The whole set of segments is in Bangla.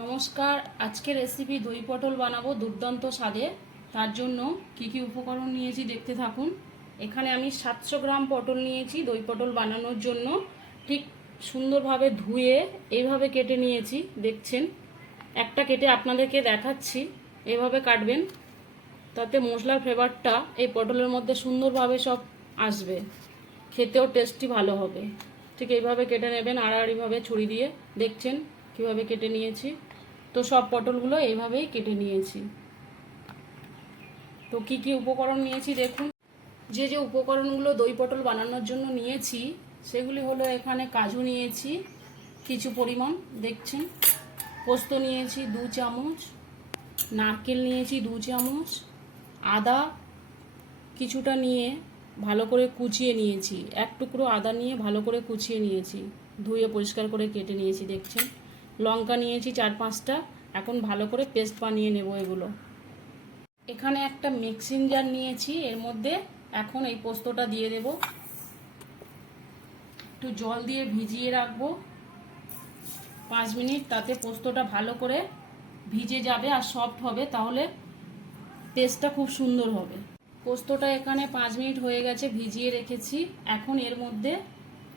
নমস্কার। আজকে রেসিপি দই পটল বানাবো দুর্দান্ত স্বাদে। তার জন্য কি কি উপকরণ নিয়েছি দেখতে থাকুন। এখানে আমি 700 গ্রাম পটল নিয়েছি দই পটল বানানোর জন্য। ঠিক সুন্দরভাবে ধুয়ে এইভাবে কেটে নিয়েছি, দেখছেন। একটা কেটে আপনাদেরকে দেখাচ্ছি, এভাবে কাটবেন, তাতে মশলার ফ্লেভারটা এই পটলের মধ্যে সুন্দরভাবে সব আসবে, খেতেও টেস্টি ভালো হবে। ঠিক এইভাবে কেটে নেবেন, আড়াআড়িভাবে ছুরি দিয়ে। দেখছেন কিভাবে কেটে নিয়েছি। তো সব পটলগুলো এইভাবেই কেটে নিয়েছি। তো কি কি উপকরণ নিয়েছি দেখুন। যে যে উপকরণগুলো দই পটল বানানোর জন্য নিয়েছি সেগুলি হলো, এখানে কাজু নিয়েছি কিছু পরিমাণ, দেখছেন। পোস্ত নিয়েছি 2 চামচ, নারকেল নিয়েছি 2 চামচ, আদা কিছুটা নিয়ে ভালো করে কুচিয়ে নিয়েছি, এক টুকরো আদা নিয়ে ভালো করে কুচিয়ে নিয়েছি, ধুয়ে পরিষ্কার করে কেটে নিয়েছি, দেখছেন। লঙ্কা নিয়েছি 4-5টা। এখন ভালো করে পেস্ট বানিয়ে নেব এগুলো। এখানে একটা মিক্সিং জার নিয়েছি, এর মধ্যে এখন এই পোস্তটা দিয়ে দেব। একটু জল দিয়ে ভিজিয়ে রাখবো 5 মিনিট, তাতে পোস্তটা ভালো করে ভিজে যাবে আর সফট হবে, তাহলে টেস্টটা খুব সুন্দর হবে। পোস্তটা এখানে 5 মিনিট হয়ে গেছে, ভিজিয়ে রেখেছি। এখন এর মধ্যে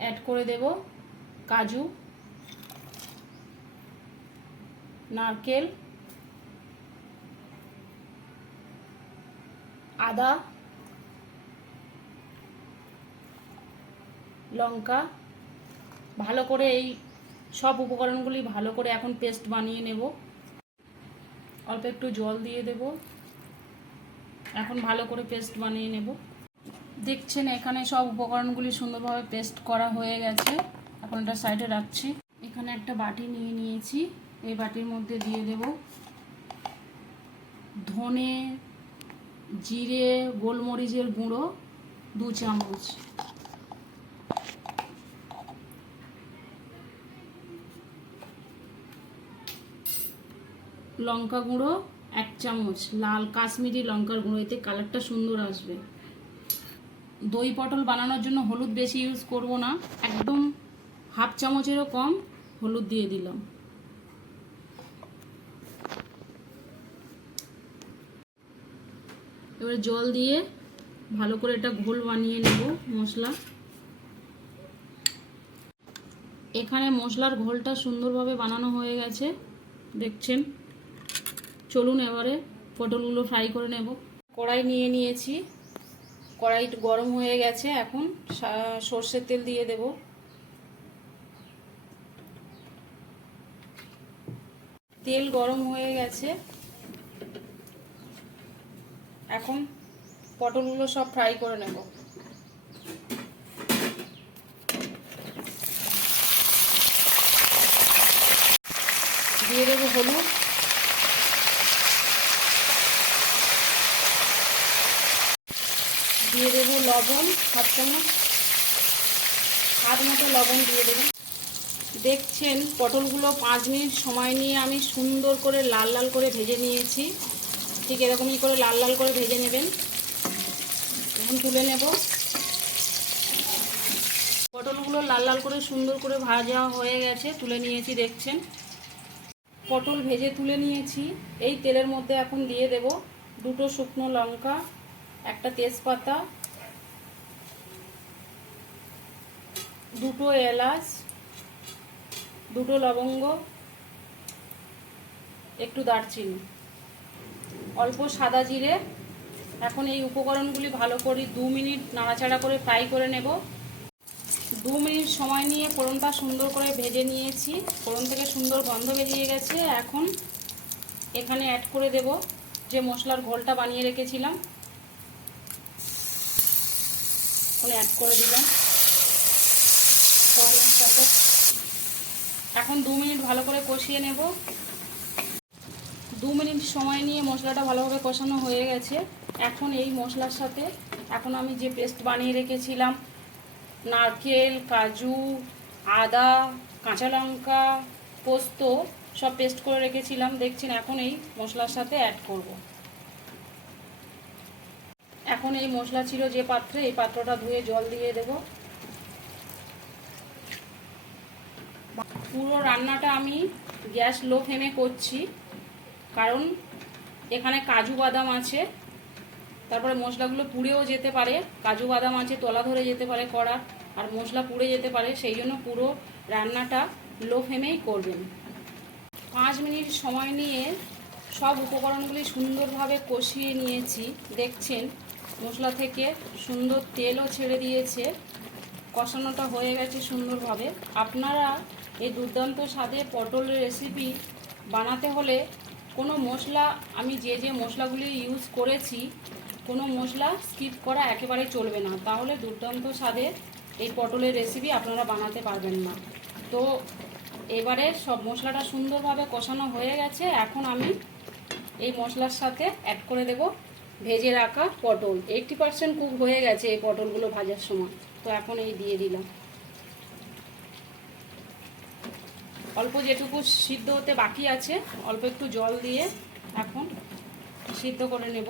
অ্যাড করে দেব কাজু, নারকেল, আদা, লঙ্কা। ভালো করে এই সব উপকরণগুলি ভালো করে এখন পেস্ট বানিয়ে নেব। অল্প একটু জল দিয়ে দেব। এখন ভালো করে পেস্ট বানিয়ে নেব। দেখছেন এখানে সব উপকরণগুলি সুন্দরভাবে পেস্ট করা হয়ে গেছে। এখন এটা সাইডে রাখছি। এখানে একটা বাটি নিয়ে নিয়েছি, এই বাটির মধ্যে দিয়ে দেব ধনে, জিরে, গোলমরিচের গুঁড়ো 2 চামচ, লঙ্কা গুঁড়ো 1 চামচ, লাল কাশ্মীরি লঙ্কার গুঁড়ো, এতে কালারটা সুন্দর আসবে। দই পটল বানানোর জন্য হলুদ বেশি ইউজ করব না, একদম হাফ চামচেরও কম হলুদ দিয়ে দিলাম। এবারে জল দিয়ে ভালো করে এটা ঘোল বানিয়ে নেব মশলা। এখানে মশলার ঘোলটা সুন্দরভাবে বানানো হয়ে গেছে, দেখছেন। চলুন এবারে পটলগুলো ফ্রাই করে নেব। কড়াই নিয়ে নিয়েছি, কড়াই গরম হয়ে গেছে। এখন সর্ষের তেল দিয়ে দেব। তেল গরম হয়ে গেছে, এখন পটলগুলো সব ফ্রাই করে নেব। দিয়ে দেবো হলুদ, দিয়ে দেবো লবণ, হাফ চামচ, হাত মতো লবণ দিয়ে দেবেন। দেখছেন পটলগুলো 5 মিনিট সময় নিয়ে আমি সুন্দর করে লাল লাল করে ভেজে নিয়েছি। ঠিক এরকমই করে লাল লাল করে ভেজে নেবেন। এখন তুলে নেব। পটলগুলো লাল লাল করে সুন্দর করে ভাজা হয়ে গেছে, তুলে নিয়েছি, দেখছেন। পটল ভেজে তুলে নিয়েছি। এই তেলের মধ্যে এখন দিয়ে দেব 2টো শুকনো লঙ্কা, একটা তেজপাতা, 2টো এলাচ, 2টো লবঙ্গ, একটু দারচিনি, অল্প সাদা জিরে। এখন এই উপকরণগুলি ভালো করে 2 মিনিট নাড়াচাড়া করে ফ্রাই করে নেব। 2 মিনিট সময় নিয়ে ফোড়নটা সুন্দর করে ভেজে নিয়েছি। ফোড়ন থেকে সুন্দর গন্ধ বেরিয়ে গেছে। এখন এখানে অ্যাড করে দেব যে মশলার ঘোলটা বানিয়ে রেখেছিলাম, এখন অ্যাড করে দিলাম ফোড়নের সাথে। এখন 2 মিনিট ভালো করে কষিয়ে নেব। 2 মিনিট সময় নিয়ে মশলাটা ভালোভাবে কষানো হয়ে গেছে। এখন এই মশলার সাথে এখন আমি যে পেস্ট বানিয়ে রেখেছিলাম, নারকেল, কাজু, আদা, কাঁচা লঙ্কা, পোস্ত, সব পেস্ট করে রেখেছিলাম, দেখছেন। এখন এই মশলার সাথে অ্যাড করব। এখন এই মশলা ছিল যে পাত্রে, এই পাত্রটা ধুয়ে জল দিয়ে দেব। পুরো রান্নাটা আমি গ্যাস লো ফ্লেমে করছি, কারণ এখানে কাজু বাদাম আছে, তারপরে মশলাগুলো পুড়েও যেতে পারে। কাজু বাদাম আছে, তলা ধরে যেতে পারে কড়া, আর মশলা পুড়ে যেতে পারে। সেই জন্য পুরো রান্নাটা লো ফ্লেমেই করবেন। 5 মিনিট সময় নিয়ে সব উপকরণগুলি সুন্দরভাবে কষিয়ে নিয়েছি। দেখছেন মশলা থেকে সুন্দর তেলও ছেড়ে দিয়েছে, কষানোটা হয়ে গেছে সুন্দরভাবে। আপনারা এই দুর্দান্ত স্বাদে পটলের রেসিপি বানাতে হলে কোনো মশলা, আমি যে যে মশলাগুলি ইউজ করেছি, কোনো মশলা স্কিপ করা একেবারে চলবে না, তাহলে দুর্দান্ত স্বাদে এই পটলের রেসিপি আপনারা বানাতে পারবেন না। তো এবারে সব মশলাটা সুন্দরভাবে কষানো হয়ে গেছে। এখন আমি এই মশলার সাথে অ্যাড করে দেব ভেজে রাখা পটল। 80% কুক হয়ে গেছে এই পটলগুলো ভাজার সময়। তো এখন এই দিয়ে দিলাম। অল্প যেটুকু সিদ্ধ হতে বাকি আছে, অল্প একটু জল দিয়ে এখন সিদ্ধ করে নেব।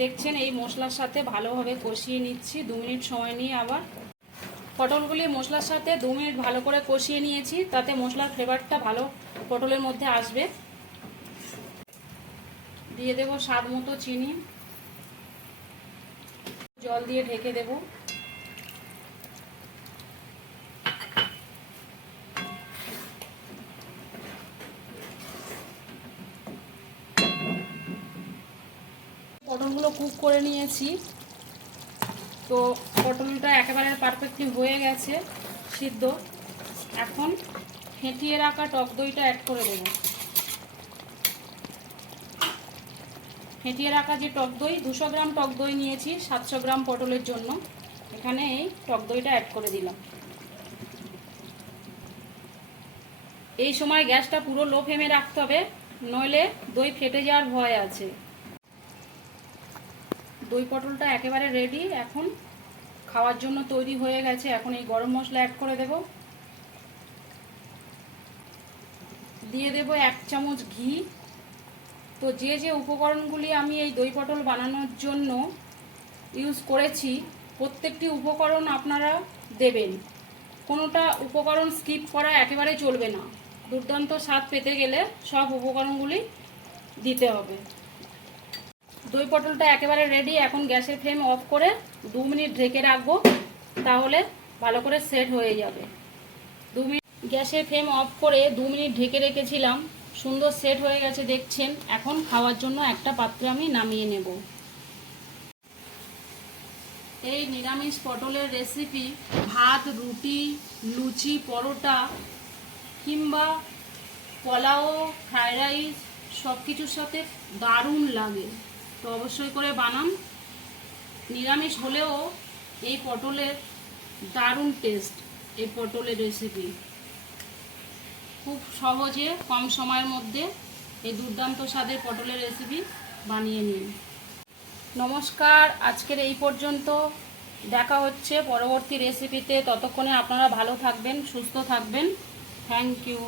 দেখছেন এই মশলার সাথে ভালোভাবে কষিয়ে নিচ্ছি 2 মিনিট সময় নিয়ে। আবার পটলগুলি মশলার সাথে 2 মিনিট ভালো করে কষিয়ে নিয়েছি, তাতে মশলার ফ্লেভারটা ভালো পটলের মধ্যে আসবে। দিয়ে দেব স্বাদ মতো চিনি, জল দিয়ে ঢেকে দেব। পটলগুলো কুক করে নিয়েছি, তো পটলটা একেবারে পারফেক্টলি হয়ে গেছে সিদ্ধ। এখন ফেটিয়ে রাখা টক দইটা অ্যাড করে দেব। ফেটিয়ে রাখা যে টক দই, 200 গ্রাম টক দই নিয়েছি 700 গ্রাম পটলের জন্য। এখানে এই টক দইটা অ্যাড করে দিলাম। এই সময় গ্যাসটা পুরো লো ফ্লেমে রাখতে হবে, নইলে দই ফেটে যাওয়ার ভয় আছে। দই পটলটা একেবারে রেডি, এখন খাওয়ার জন্য তৈরি হয়ে গেছে। এখন এই গরম মশলা অ্যাড করে দেব। দিয়ে দেব 1 চামচ ঘি। তো যে যে উপকরণগুলি আমি এই দই পটল বানানোর জন্য ইউজ করেছি, প্রত্যেকটি উপকরণ আপনারা দেবেন। কোনোটা উপকরণ স্কিপ করা একেবারে চলবে না। দুর্দান্ত স্বাদ পেতে গেলে সব উপকরণগুলি দিতে হবে। দই পটলটা একেবারে রেডি। এখন গ্যাসের ফ্লেম অফ করে 2 মিনিট ঢেকে রাখবো, তাহলে ভালো করে সেট হয়ে যাবে। 2 মিনিট গ্যাসের ফ্লেম অফ করে 2 মিনিট ঢেকে রেখেছিলাম, সুন্দর সেট হয়ে গেছে দেখছেন। এখন খাওয়ার জন্য একটা পাত্রে আমি নামিয়ে নেব। এই নিরামিষ পটলের রেসিপি ভাত, রুটি, লুচি, পরোটা কিংবা পোলাও, ফ্রাইড রাইস সব কিছুর সাথে দারুণ লাগে। তো অবশ্যই করে বানান। নিরামিষ হলেও এই পটলের দারুণ টেস্ট। এই পটলের রেসিপি খুব সহজে কম সময়ের মধ্যে এই দুর্দান্ত স্বাদের পটলের রেসিপি বানিয়ে নিন। নমস্কার, আজকের এই পর্যন্ত। দেখা হচ্ছে পরবর্তী রেসিপিতে। ততক্ষণে আপনারা ভালো থাকবেন, সুস্থ থাকবেন। Thank you.